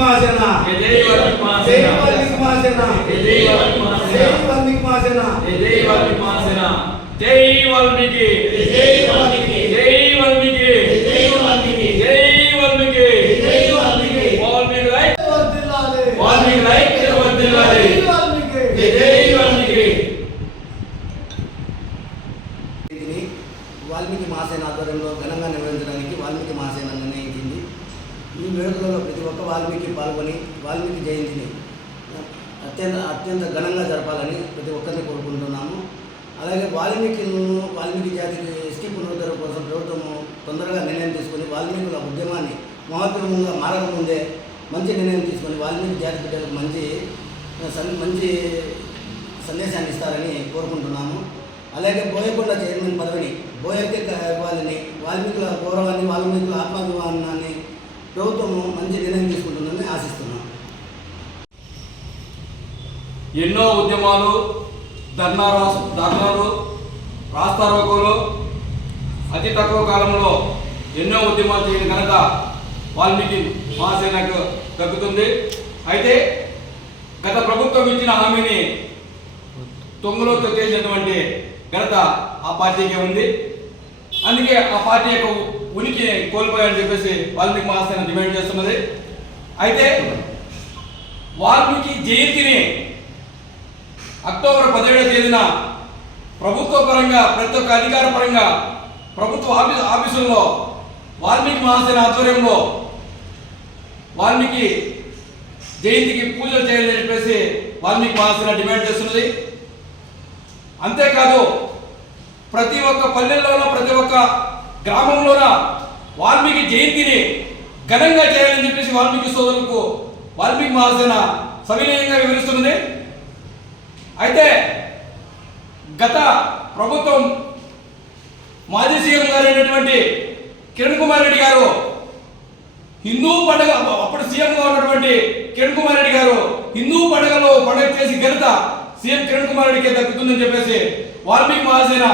महासेना जय वाल्मीकि महासेना जय वाल्मीकि महासेना जय वाल्मीकि महासेना जय वाल्मीकि महासेना जय वाल्मीकि महासेना जय वाल्मीकि जय वाल्मीकि जय वाल्मीकि जय वाल्मीकि जय वाल्मीकि जय वाल्मीकि वाल्मीकि लाइक वर्धिल्लाले वाल्मीकि लाइक वर्धिल्लाले जय वाल्मीकि जय वाल्मीकि వాల్మీకి మహాసేన ఆధ్వర్యంలో ఘనంగా నిర్వహించడానికి వాల్మీకి మహాసేన నిర్ణయించింది. ఈ వేడుకలలో ప్రతి ఒక్క వాల్మీకి పాల్గొని వాల్మీకి జయంతిని అత్యంత ఘనంగా జరపాలని ప్రతి ఒక్కరిని కోరుకుంటున్నాము. అలాగే వాల్మీకి జాతికి ఎస్టీ పునరుద్ధరణ కోసం ప్రభుత్వము తొందరగా నిర్ణయం తీసుకొని వాల్మీకుల ఉద్యమాన్ని మహోద్యమంగా మారకముందే మంచి నిర్ణయం తీసుకొని వాల్మీకి జాతి బిడ్డలకు మంచి సందేశాన్ని ఇస్తారని కోరుకుంటున్నాము. అలాగే బోయకొండ చైర్మన్ పదవిని బోయర్కే ఇవ్వాలని, వాల్మీకుల గౌరవాన్ని, వాల్మీకుల ఆత్మాభిమానాన్ని ప్రభుత్వం మంచి నిర్ణయం తీసుకుంటుందని ఆశిస్తున్నాం. ఎన్నో ఉద్యమాలు, ధర్నాలు, రాస్తారోకోలు, అతి తక్కువ కాలంలో ఎన్నో ఉద్యమాలు చేయని ఘనత వాల్మీకి మహాసేనకు దక్కుతుంది. అయితే గత ప్రభుత్వం ఇచ్చిన హామీని తొంగలో తొక్కేసినటువంటి ఘనత ఆ పార్టీకే ఉంది. అందుకే ఆ పార్టీ యొక్క ఉనికి కోల్పోయాలని చెప్పేసి వాల్మీకి మహాసేన డిమాండ్ చేస్తున్నది. అయితే వాల్మీకి జయంతిని అక్టోబర్ 17వ తేదీన ప్రభుత్వ పరంగా, ప్రతి ఒక్క అధికార పరంగా ప్రభుత్వ ఆఫీసుల్లో వాల్మీకి మహాసేన ఆధ్వర్యంలో వాల్మీకి జయంతికి పూజలు చేయాలని చెప్పేసి వాల్మీకి మహాసేన డిమాండ్ చేస్తున్నది. అంతేకాదు ప్రతి ఒక్క పల్లెల్లోనూ, ప్రతి ఒక్క గ్రామంలోన వాల్మీకి జయంతిని ఘనంగా చేయాలని చెప్పేసి వాల్మీకి సోదరులకు వాల్మీకి మహాసేన సవినయంగా వివరిస్తున్నది. అయితే గత ప్రభుత్వం మాజీ సీఎం గారు అయినటువంటి కిరణ్ కుమార్ రెడ్డి గారు హిందూ పండుగ, అప్పుడు సీఎంగా ఉన్నటువంటి కిరణ్ కుమార్ రెడ్డి గారు హిందూ పండుగలో పండుగ చేసి ఘనత సీఎం కిరణ్ కుమార్ రెడ్డికి దక్కుతుందని చెప్పేసి వాల్మీకి మహాసేన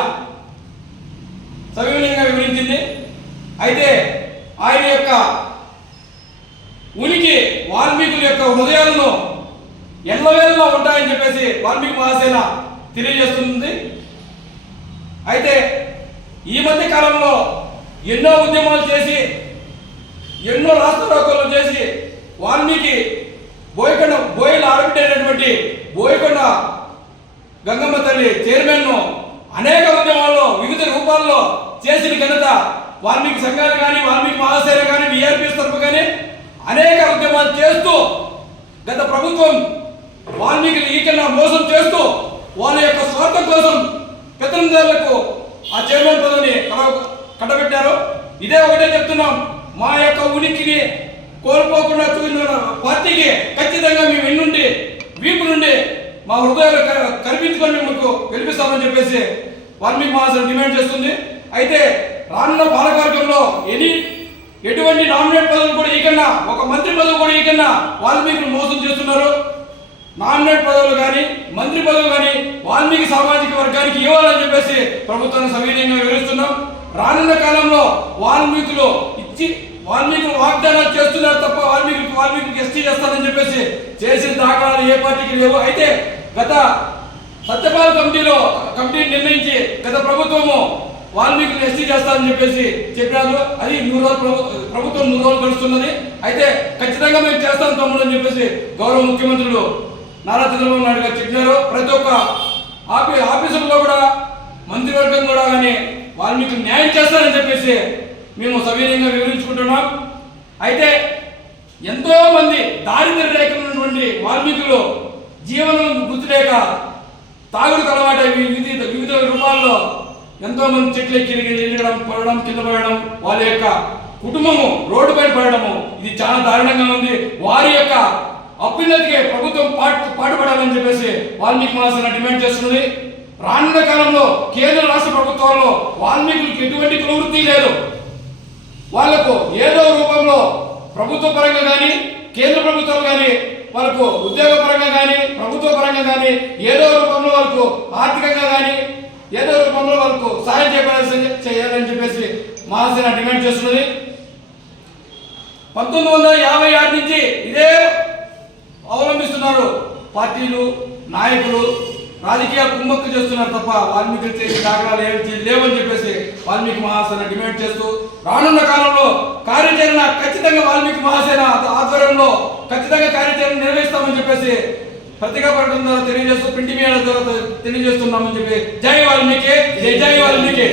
సవినయంగా వివరించింది. అయితే ఆయన యొక్క ఉనికి వాల్మీకుల యొక్క హృదయాలను ఎల్లవేళలా ఉంటాయని చెప్పేసి వాల్మీకి మహాసేన తెలియజేస్తుంది. అయితే ఈ మధ్య కాలంలో ఎన్నో ఉద్యమాలు చేసి, ఎన్నో రాస్తారోకోలు చేసి వాల్మీకి బోయల ఆడబిడ్డ అయినటువంటి బోయకొండ గంగమ్మ తల్లి చైర్మన్ను అనేక ఉద్యమాల్లో వివిధ రూపాల్లో చేసిన ఘనత వాల్మీకి సంఘాలు కానీ, వాల్మీకి మహాసేన కానీ, విఆర్పీఎస్ తరఫు కానీ అనేక ఉద్యమాలు చేస్తూ గత ప్రభుత్వం వాల్మీకులు ఈకన్నా మోసం చేస్తూ వాళ్ళ యొక్క స్వార్థం కోసం పెత్తనందారులకు ఆ చైర్మన్ పదవిని కట్టబెట్టారు. ఇదే ఒకటే చెప్తున్నాం, మా యొక్క ఉనికిని కోల్పోకుండా చూసిన పార్టీకి ఖచ్చితంగా మేము ఎన్నుండి వీపు నుండి మా హృదయాలు కల్పించుకొని మీకు గెలిపిస్తామని చెప్పేసి వాల్మీకి మహాసేన డిమాండ్ చేస్తుంది. అయితే రానున్న పాలకవర్గంలో ఎటువంటి నామినేట్ పదవులు కూడా ఈకన్నా, ఒక మంత్రి పదవి కూడా ఈకన్నా వాల్మీకులు మోసం చేస్తున్నారు. నామినేట్ పదవులు కానీ, మంత్రి పదవులు కానీ వాల్మీకి సామాజిక వర్గానికి ఇవ్వాలని చెప్పేసి ప్రభుత్వాన్ని సవినయంగా వివరిస్తున్నాం. రానున్న కాలంలో వాల్మీకులు వాగ్దానాలు చేస్తున్నారు తప్ప వాల్మీకి ఎస్టీ చేస్తానని చెప్పేసి చేసిన దాఖలాలు ఏ పార్టీకి లేవు. అయితే గత సత్యపాల్ కమిటీ నిర్ణయించి గత ప్రభుత్వము వాల్మీకులు ఎస్టీ చేస్తారని చెప్పేసి చెప్పినారు. అది 100 రోజులు ప్రభుత్వం 100 రోజులు గడుస్తున్నది. అయితే ఖచ్చితంగా మేము చేస్తాం తమ్ముడు అని చెప్పేసి గౌరవ ముఖ్యమంత్రులు నారా చంద్రబాబు నాయుడు గారు చెప్పినారు. ప్రతి ఒక్క ఆఫీసుల్లో కూడా, మంత్రివర్గం కూడా కానీ వాల్మీకి న్యాయం చేస్తారని చెప్పేసి మేము సవినయంగా వివరించుకుంటున్నాం. అయితే ఎంతో మంది దారిద్ర్య రేఖలో ఉన్నటువంటి వాల్మీకులు జీవనం గుర్తు లేక తాగుడుకు అలవాటు వివిధ రూపాల్లో ఎంతో మంది చెట్లు ఎరగడం, పడడం, కింద పడడం, వాళ్ళ యొక్క కుటుంబము రోడ్డు పైన పడడము, ఇది చాలా దారుణంగా ఉంది. వారి యొక్క అభ్యున్నతికి ప్రభుత్వం పాటుపడాలని చెప్పేసి వాల్మీకి మహాసేన డిమాండ్ చేస్తున్నది. రానున్న కాలంలో కేంద్ర రాష్ట్ర ప్రభుత్వాల్లో వాల్మీకులకు ఎటువంటి ప్రవృత్తి లేదు. వాళ్లకు ఏదో రూపంలో ప్రభుత్వ పరంగా కానీ, కేంద్ర ప్రభుత్వం కానీ, వాళ్ళకు ఉద్యోగ పరంగా కానీ, ప్రభుత్వ పరంగా కానీ ఏదో రూపంలో వాళ్ళకు ఆర్థికంగా కానీ ఏదో రూపంలో వాళ్ళకు సాయం చేయాలని చెప్పేసి మహాసేన డిమాండ్ చేస్తున్నది. 1956 నుంచి ఇదే చేస్తున్నారు పార్టీలు, నాయకులు, రాజకీయ కుమ్మక్కు చేస్తున్నారు తప్ప వాల్మీకి చేసే దాఖలాలు లేవని చెప్పేసి వాల్మీకి మహాసేన డిమాండ్ చేస్తూ రానున్న కాలంలో కార్యాచరణ ఖచ్చితంగా వాల్మీకి మహాసేన ఆధ్వర్యంలో ఖచ్చితంగా కార్యాచరణ నిర్వహిస్తామని చెప్పేసి పత్రికా ప్రకటన ద్వారా తెలియజేస్తూ, ప్రింట్ మీడియా ద్వారా తెలియజేస్తున్నామని చెప్పి జై వాల్మీకి, జై వాల్మీకి.